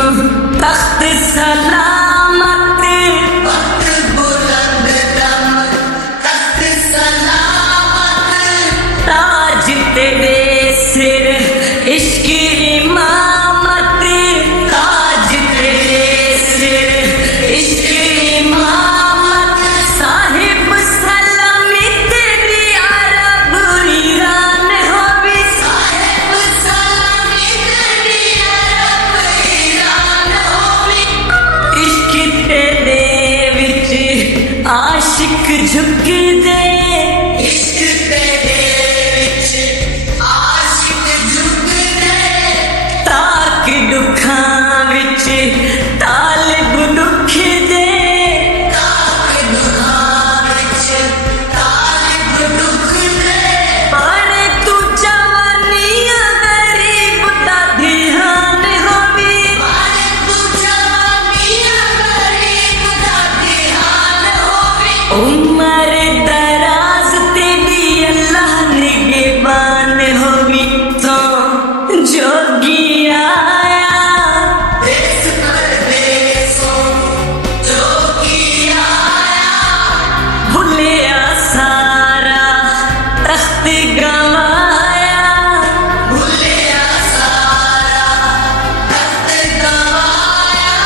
तख्त सलामत तख्त सलामत ताज तेरे सिर इश्क इमामत ताज तेरे सिर इश्क इमामत साहिब सलामी तेरी अरब ईरान होवी साहिब सलामी तेरी अरब ईरान होवी इश्क तेरे विच आशिक झुक दे इश्क तेरे विच आशिक झुक दे ताक दुखां विच तालिब दुख दे ताक दुखां विच तालिब दुख दे पर तू जवानियां गरीब दा ध्यान होवी पर तू जवानियां गरीब दा ध्यान होवी उमर दराज तेरी अल्लाह निगहबान होवी तो जोगी आया देश परदेसों जोगी आया भुलिया सारा तख्त गंवाया भुलिया सारा तख्त गंवाया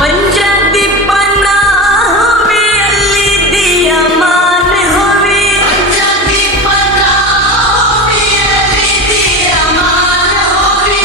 पंजा दी पनाह होवी अली दी अमान होवी पंजा दी पनाह होवी अली दी अमान होवी